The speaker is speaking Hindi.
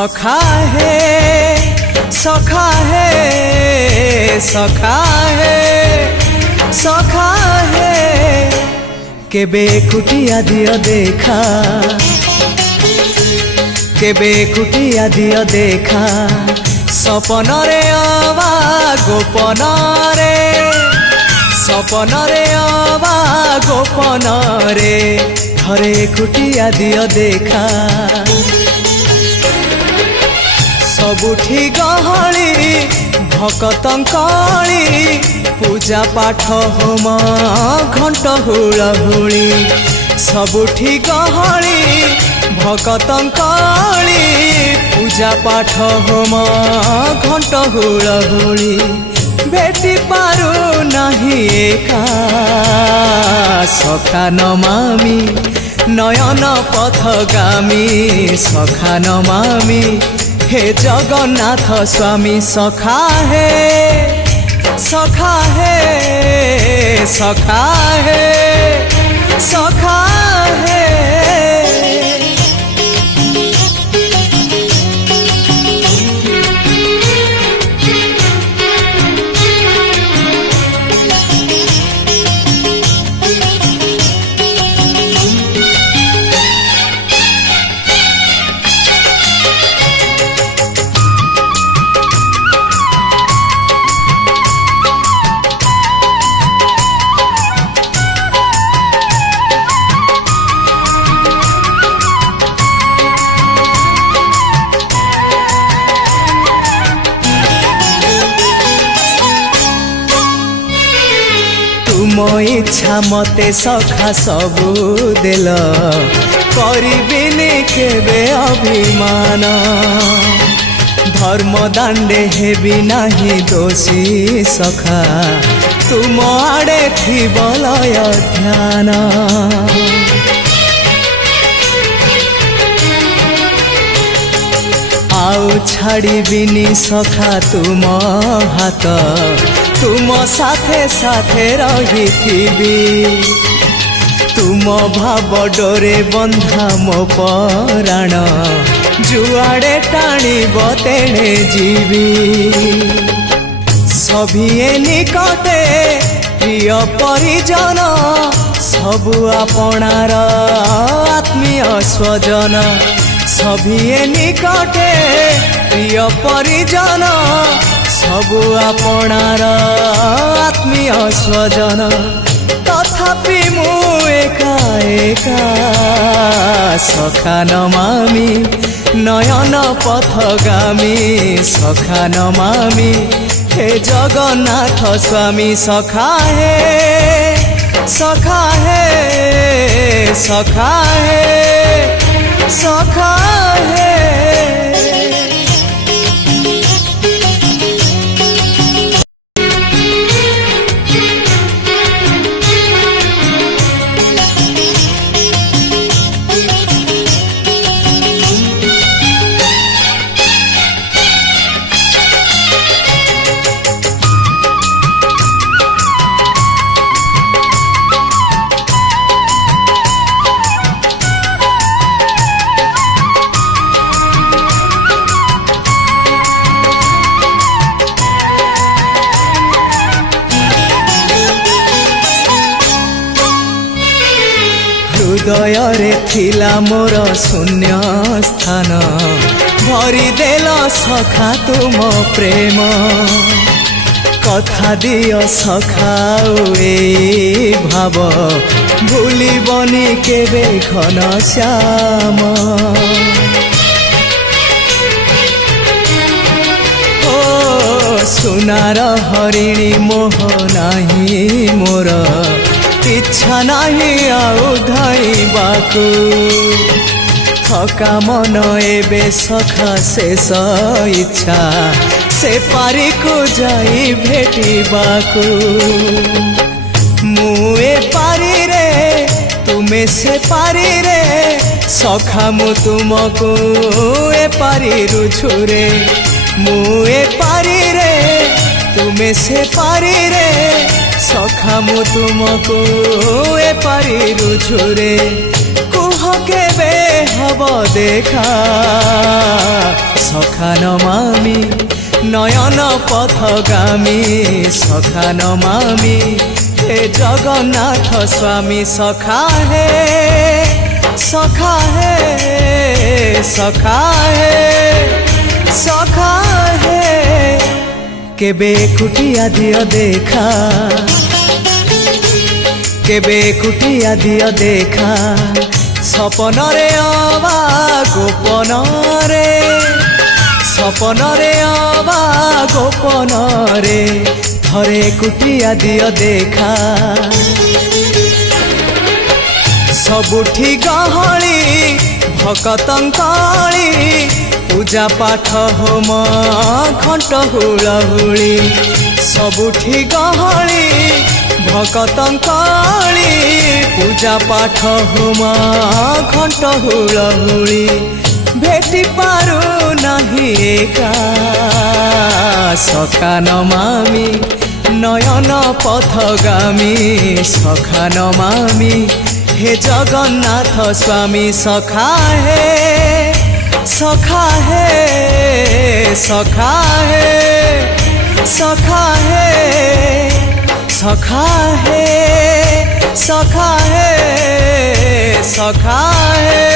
सखा है सखा है सखा है सखा है केबे कुटिया दियो देखा केबे कुटिया दियो देखा सपन रे अबा गोपन रे सपन रे अबा गोपन रे घरे कुटिया दियो देखा सबुठी गहली भकतंकली पूजा पाठ होम घंट हुलहुली सबुठी गहली भकतंकली पूजा पाठ होम घंट हुलहुली भेटी पारु नहीं एका सखा नमामि नयन पथगामी सखा नमामि हे जगन्नाथ स्वामी सखा है सखा है सखा है सखा है तुम इच्छा मते सखा सबू देल करिबिनी केबे अभिमान धर्म दांडे हेबी नाही दोषी सखा तुम आड़े थी बलय ध्यान आउ छाड़िबिनी सखा तुम हाथ तुम साथे साथे रही तुम भाव डोरे बंधा मो पराण जुआड़े टाणीब तेणे जीवी सभिए निकटे प्रिय परिजन सबु आपणार आत्मीय स्वजन सभिए निकटे प्रिय परिजन सबु आपणार आत्मीय स्वजन तथापि मु एका एका सखा नमामि नयन पथगामी सखा नमामि हे जगन्नाथ स्वामी सखा है सखा है सखा है सखा है हृदय रे थिला मोर शून्य स्थान भरी देल सखा तुम प्रेम कथा दियो सखा ए भाव भूलिबनी केबे घन श्याम ओ सुनार हरिणी मोह नाही मोर इच्छा नहीं आउ धाइबाकू थका मन एबे सखा शेष इच्छा से पारी को जाई भेटिबाकू मुए पारी रे तुमे से पारी रे सखा मु तुमको ए पारी रुझुरे मुए पारी रे तुमे से पारी रे सखा मु तुमको ए पारी रुझुरे कुह केबे हब देखा सखा नमामि नयन पथगामी सखा नमामि हे जगन्नाथ स्वामी सखा हे सखा हे सखा हे सखा हे केबे कुटिया दियो देखा केबे कुटिया दियो देखा सपन रे अबा गोपन रे सपन रे अबा गोपन रे थरे कुटिया दियो देखा सबुठी गहली भकतंकाली पूजा पाठ होम घंट हुलहुली सबुठी गहली भकतंकाली पूजा पाठ होम घंट हुलहुली भेटी पारु नहीं एका सखा नमामि नयन पथगामी सखा नमामि हे जगन्नाथ स्वामी सखा हे सखा हे सखा हे सखा हे सखा हे सखा हे सखा हे